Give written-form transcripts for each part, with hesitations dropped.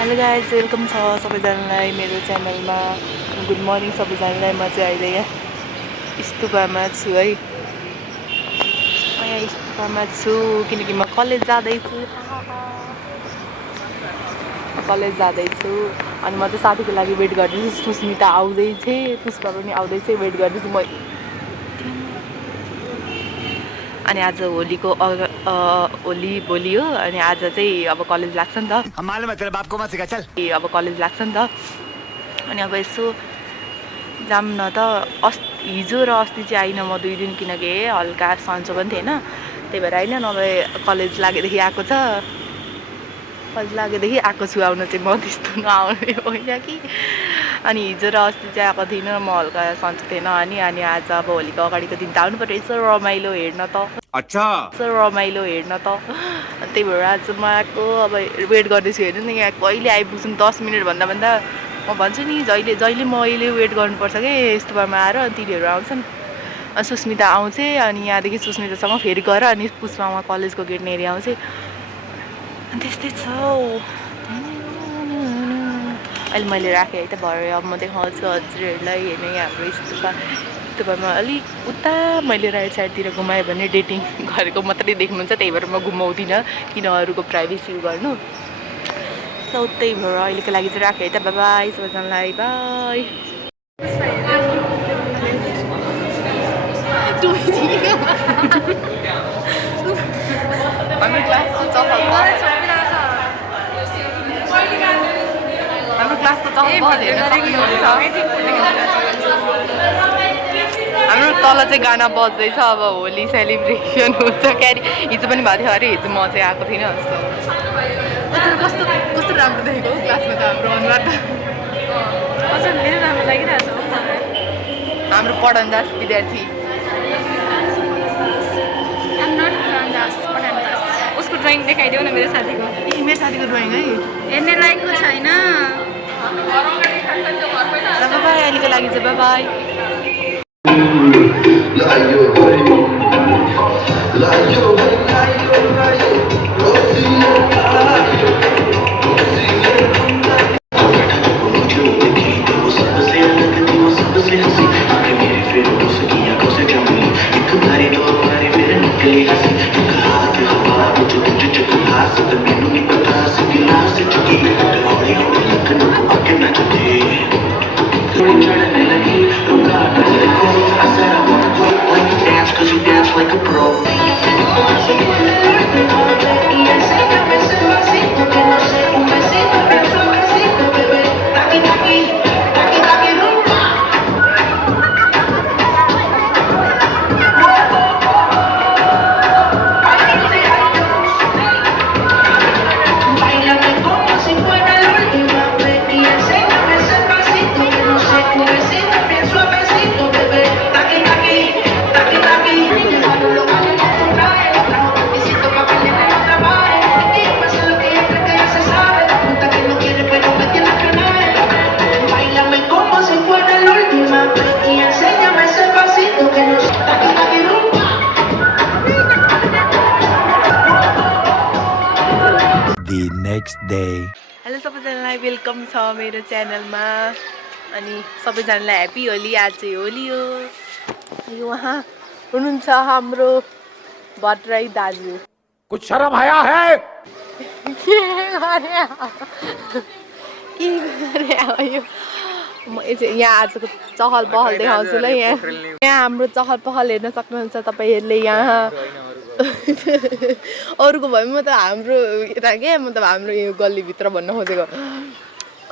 Hello guys, welcome छ सबैजनालाई मेरो च्यानलमा। गुड मर्निङ सबैजनालाई। म चाहिँ अहिले यहाँ स्तुपामा छु है। म यहाँ स्तुपामा छु किनकि म कलेज जाँदैछु। अनि म चाहिँ साथीको लागि वेट गर्दैछु। सुस्मिता आउँदैछ, पुष्पा पनि आउँदैछ, वेट गर्दैछु म। अनि आज होलीको होली भोलि हो। अनि आज चाहिँ अब कलेज लाग्छ नि त। अब कलेज लाग्छ नि त। अनि अब यसो जाम न त। हिजो र अस्ति चाहिँ आइनँ म 2 दिन, किनकि हल्का सन्चो पनि थिएन, त्यही भएर होइन। नभए कलेज लागेदेखि आएको छ। कलेज लागेदेखि आएको छु। आउन चाहिँ म त्यस्तो नआउने होइन कि। अनि हिजो र अस्ति चाहिँ आएको थिइनँ, म हल्का सन्चो थिएन। अनि आज अब होलीको अगाडिको दिन त आउनु पऱ्यो यसो रमाइलो हेर्न त। यसो रमाइलो हेर्न त। त्यही भएर आज म आएको। अब वेट गर्दैछु। हेर्नु नि यहाँ कहिले आइपुग्छु। 10 मिनट भन्दा म भन्छु नि, जहिले म अहिले वेट गर्नुपर्छ कि यस्तोमा आएर। तिनीहरू आउँछन्, सुस्मिता आउँछ। अनि यहाँदेखि सुस्मितासँग फेरि गएर अनि पुष्पामा कलेजको गेट नेरी आउँछ। अनि त्यस्तै छ। अहिले मैले राखेँ है त भरे। अब म देखाउँछु हजुरहरूलाई होइन हाम्रो स्तुपामा अलिक उता मैले राइट साइडतिर घुमाएँ भने डेटिङ गरेको मात्रै देख्नुहुन्छ। त्यही भएर म घुमाउँदिनँ, किन अरूको प्राइभेसी गर्नु। सो त्यही भएर अहिलेको लागि चाहिँ राखेँ है त। बाई सबैजनालाई, बाई। हाम्रो क्लासको चहल हेर्न सक्नुहुन्छ। हाम्रो तल चाहिँ गाना बज्दैछ। अब होली सेलिब्रेसन हुन्छ क्यारी। हिजो पनि भएको थियो अरे, हिजो म चाहिँ आएको थिइनँ। कस्तो कस्तो राम्रो देखेको क्लासमा त हाम्रो अनुहार त। मेरो राम्रो लागिरहेको छ हाम्रो पढन्दास विद्यार्थी। उसको ड्रइङ देखाइदेऊ न मेरो साथीको। मेरो साथीको ड्रइङ है हेर्ने लायकको छैन। ल बाई, अहिलेको लागि चाहिँ बाई। Next day. हेलो सबैजनालाई, वेलकम छ मेरो च्यानलमा। अनि सबैजनालाई ह्याप्पी होली। आज चाहिँ होली हो। यो उहाँ हुनुहुन्छ हाम्रो भट्टराई दाजु। कुछ शर्म आया है? के गरे यो म चाहिँ यहाँ आजको चहल पहल देखाउँछु ल। यहाँ हाम्रो चहल पहल हेर्न सक्नुहुन्छ तपाईँहरूले। यहाँ अरूको भयो म त हाम्रो यता क्या, मतलब हाम्रो यो गल्लीभित्र भन्न खोजेको।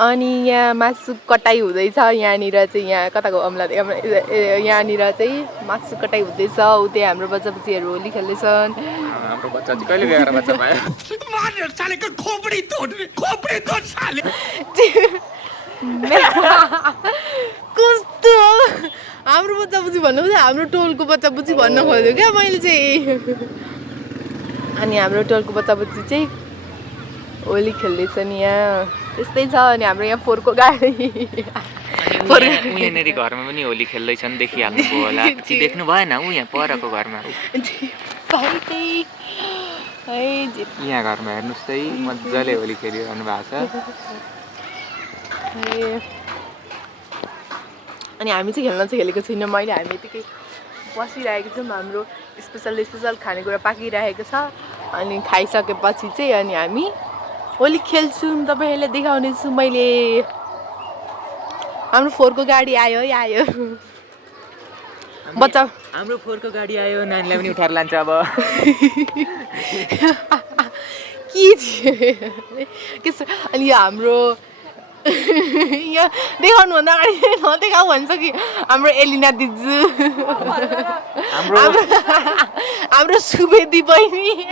अनि यहाँ मासु कटाइ हुँदैछ। यहाँनिर चाहिँ यहाँ कताको यहाँनिर चाहिँ मासु कटाइ हुँदैछ। उतै हाम्रो बच्चा बच्चीहरू होली खेल्दैछन्। हाम्रो बच्चा चाहिँ कहिले गएर बच्चा पायो? कस्तो हो हाम्रो बच्चा बुझी भन्नु खोज्यो। हाम्रो टोलको बच्चा बुझी भन्न खोज्यो क्या मैले चाहिँ। अनि हाम्रो टोलको बच्चा बुझी चाहिँ होली खेल्दैछन् यहाँ। त्यस्तै छ। अनि हाम्रो यहाँ फोरको गाडी। उहाँनेरि घरमा पनि होली खेल्दैछन्, देखिहाल्नुभयो होला। देख्नु भएन ऊ यहाँ परको घरमा। है जित यहाँ घरमा हेर्नुहोस् त मजाले होली खेलिरहनु भएको छ अनि हामी चाहिँ खेल्न चाहिँ खेलेको छैनौँ मैले हामी यतिकै बसिरहेको छौँ हाम्रो स्पेसल खानेकुरा पाकिरहेको छ अनि खाइसकेपछि चाहिँ अनि हामी होली खेल्छौँ तपाईँहरूलाई देखाउनेछु मैले हाम्रो फोहोरको गाडी आयो है आयो बच्चा हाम्रो फोहोरको गाडी आयो नानीलाई पनि उठाएर लान्छ अब के छ अनि यो हाम्रो यहाँ देखाउनुभन्दा अगाडि नदेखाऊ भन्छ कि हाम्रो एलिना दिजु हाम्रो सुवेदी बहिनी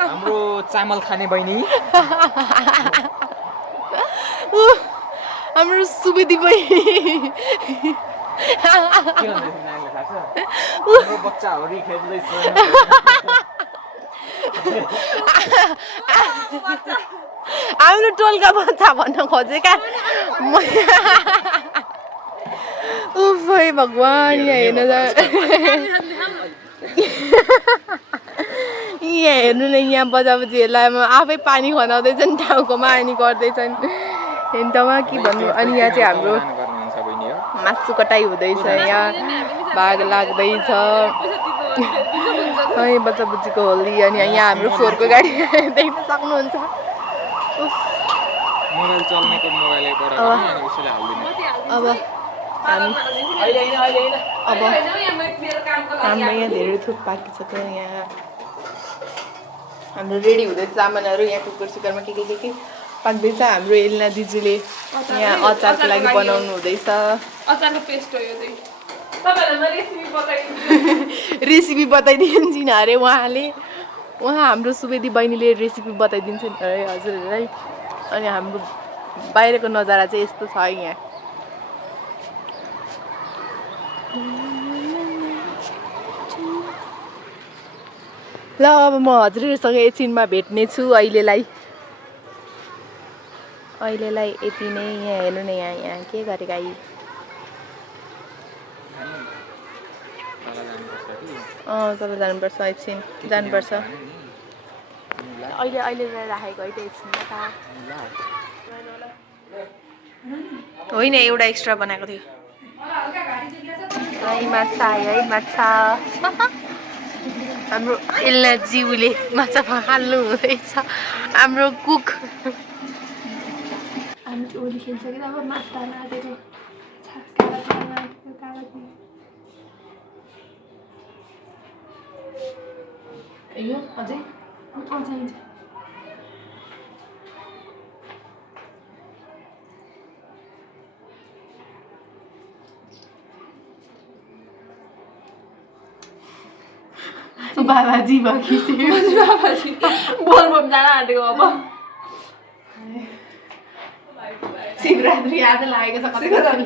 हाम्रो चामल खाने बहिनी हाम्रो सुवेदी बहिनी के भन्दैछ नानीले थाहा छ हाम्रो बच्चा होली खेल्दैछ हाम्रो टोलका बच्चा भन्न खोजेका उफ है भगवान् यहाँ हेर्नु यहाँ हेर्नु न यहाँ बजाबजीहरूलाई आफै पानी खनाउँदैछन् टाउकोमा अनि गर्दैछन् हेन्टमा के भन्नु अनि यहाँ चाहिँ हाम्रो मासु कटाइ हुँदैछ यहाँ भाग लाग्दैछ है बच्चा बुच्चीको होली अनि यहाँ हाम्रो फोहोरको गाडी देख्न सक्नुहुन्छ मोबाइल चल्नेको मोबाइलले अब हामी हाम्रो यहाँ धेरै थुक पाकिसक्यो यहाँ हाम्रो रेडी हुँदैछ सामानहरू यहाँ कुकर सुकरमा के पाक्दैछ हाम्रो एलिना दिदीले यहाँ अचारको लागि बनाउनु हुँदैछ अचारको पेस्ट हो यो चाहिँ तपाईहरुलाई रेसिपी बताइदिन्छन् अरे उहाँ हाम्रो सुवेदी बहिनीले रेसिपी बताइदिन्छन् अरे हजुरहरूलाई अनि हाम्रो बाहिरको नजारा चाहिँ यस्तो छ यहाँ ल अब म हजुरहरूसँग एकछिनमा भेट्ने छु अहिलेलाई यति नै यहाँ हेर्नु न यहाँ के गरेका यी तल जानुपर्छ एकछिन जानुपर्छ अहिले राखेको है एकछिन होइन एउटा एक्स्ट्रा बनाएको थियो है माछा आयो है माछा हाम्रो एलिना जिउले माछा पकाल्नु हुँदैछ हाम्रो कुक हामी होली खेल्छ कि अब माछा नाटेको यो अझै चाहिन्छ बाबाजी भइसक्यो बाबाजी बोलबम जान आँटेको अब शिवरात्रि आज लागेको छ शिवरात्रि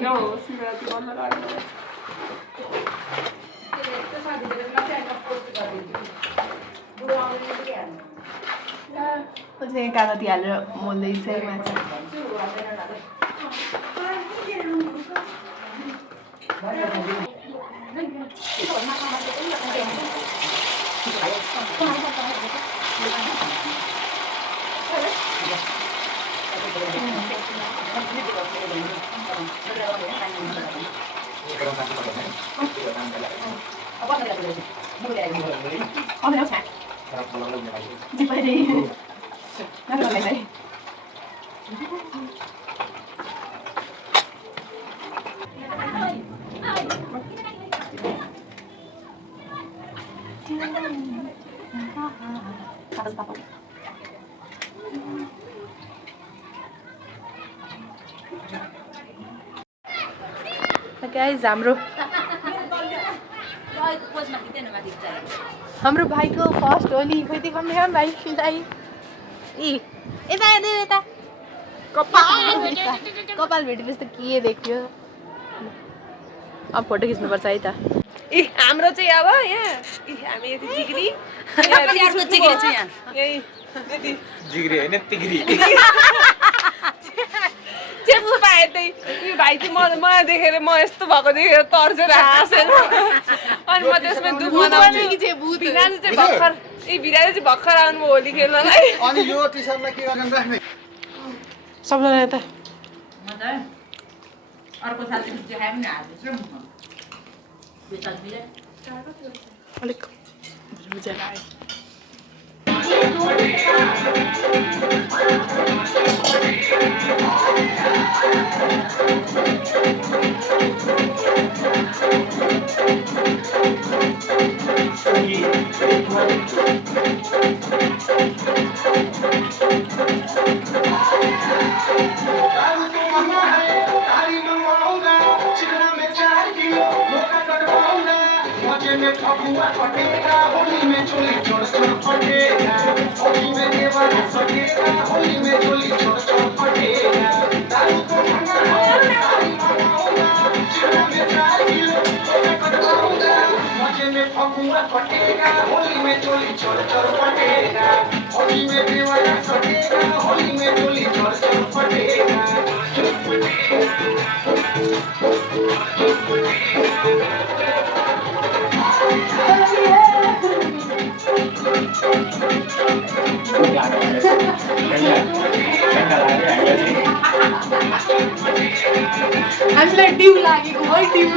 बन्न लागेको चाहिँ कागती हालेर मोल्दैछ माछा गाइस हाम्रो भाइको फर्स्ट होली खोइ देखाउने हो भाइलाई यता कपाल भेटेपछि त के देख्यो अब फोटो खिच्नुपर्छ है त हाम्रो चाहिँ अब यहाँ हामी यति जिग्री जिग्री होइन तिग्री चेप्पु पाए त्यही यो भाइ चाहिँ मलाई देखेर म यस्तो भएको देखेर तर्सेर हाँसेर अनि म त्यसमा दुध बनाउँछु कि चाहिँ भूत भिनाजु चाहिँ भर्खर भिनाजु चाहिँ भर्खर आउनुभयो होली खेल्नलाई अनि यो टी-सर्टलाई के गर्न राख्ने सबजना यता अर्को साल चाहिँ खायो भने हाल्दैछु अलिक बुझेर आयो हामीलाई डिउ लागेको है डिउ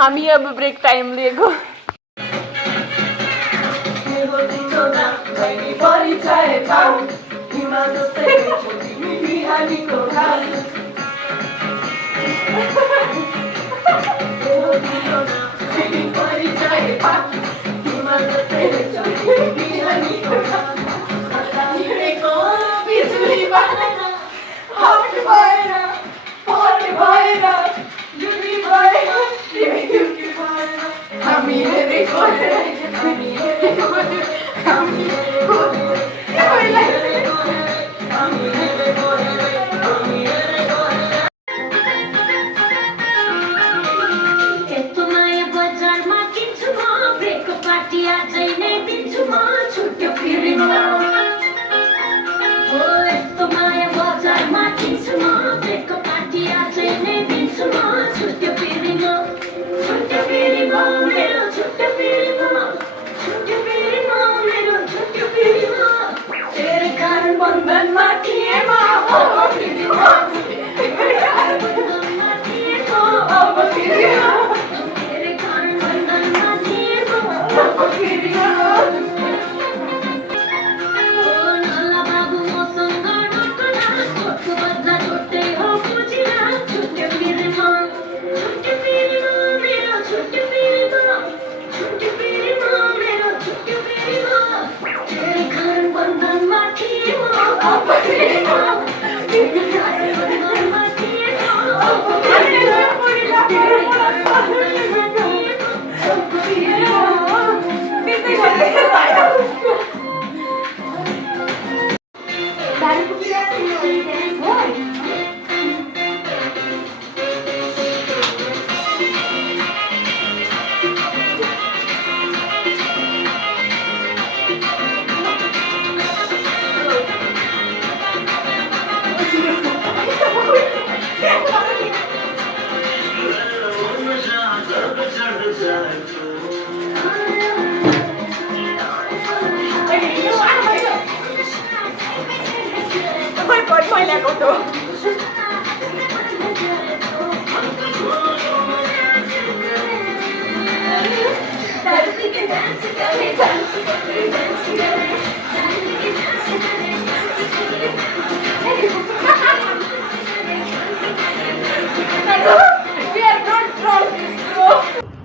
हामी अब ब्रेक टाइम लिएको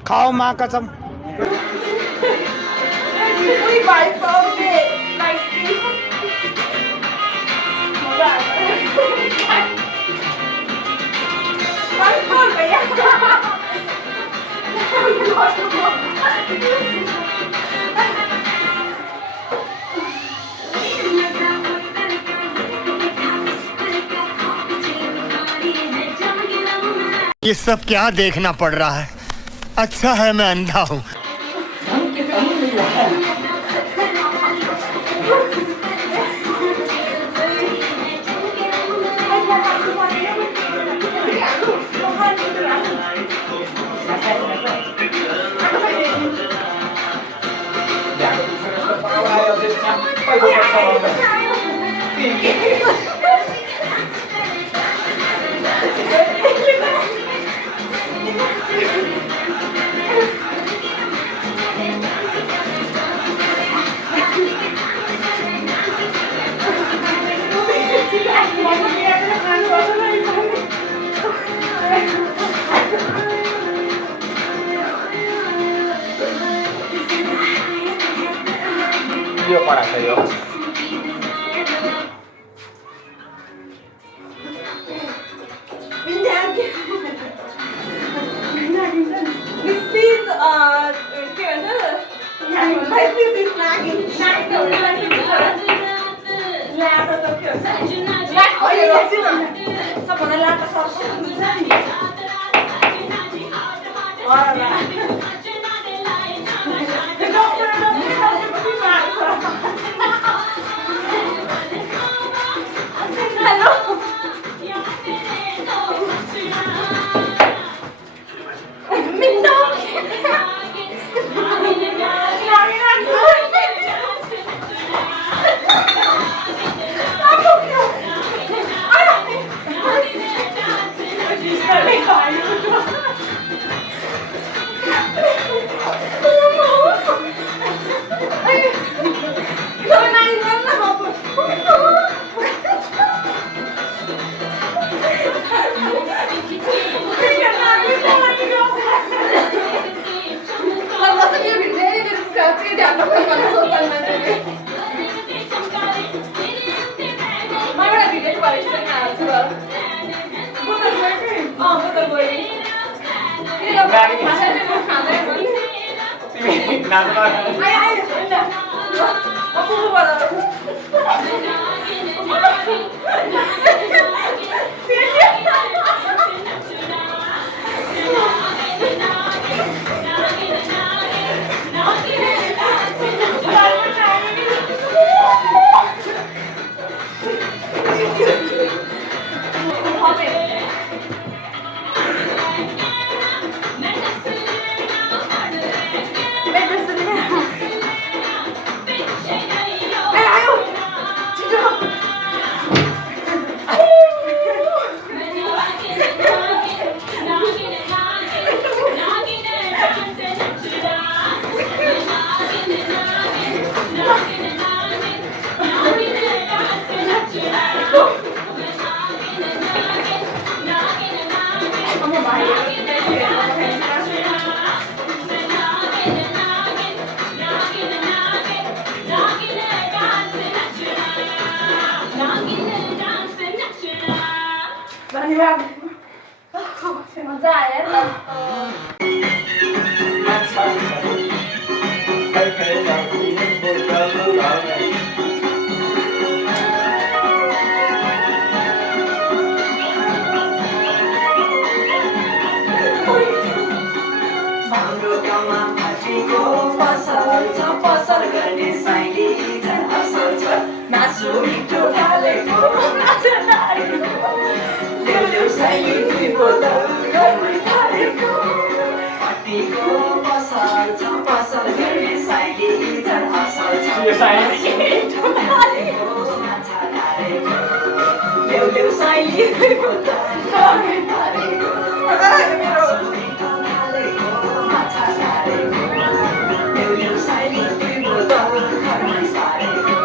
खाओ माँ कसम ये सब क्या देखना पड़ रहा है। अच्छा है मैं अंधा हूँ। यो पढा छ यो तिमी नाच्न मजा आयो पसल गर्ने साइली झन् असल छ मासु मिठो हालेको ल्याउ साइली 2 बोतल गर्दै थालेको पट्टीको पसल छ पसल गर्ने साइली झन् असल छ मिठो हालेको माछा हालेको ल्याउ साइली 2 बोतल गर्दै थालेको मिठो हालेको माछा हालेको ल्याउ साइली 2 बोतल घरमै सारेको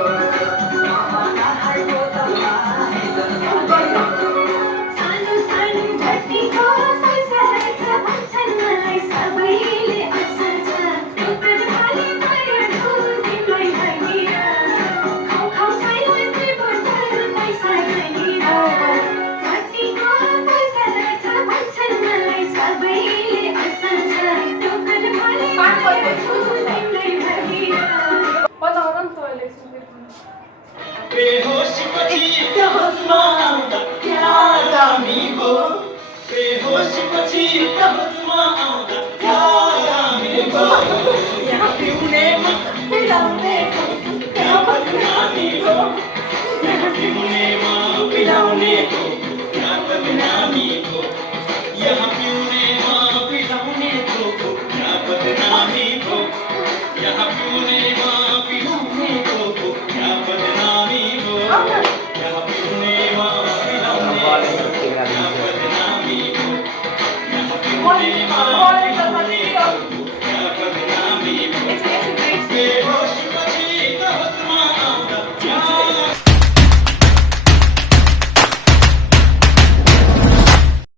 What?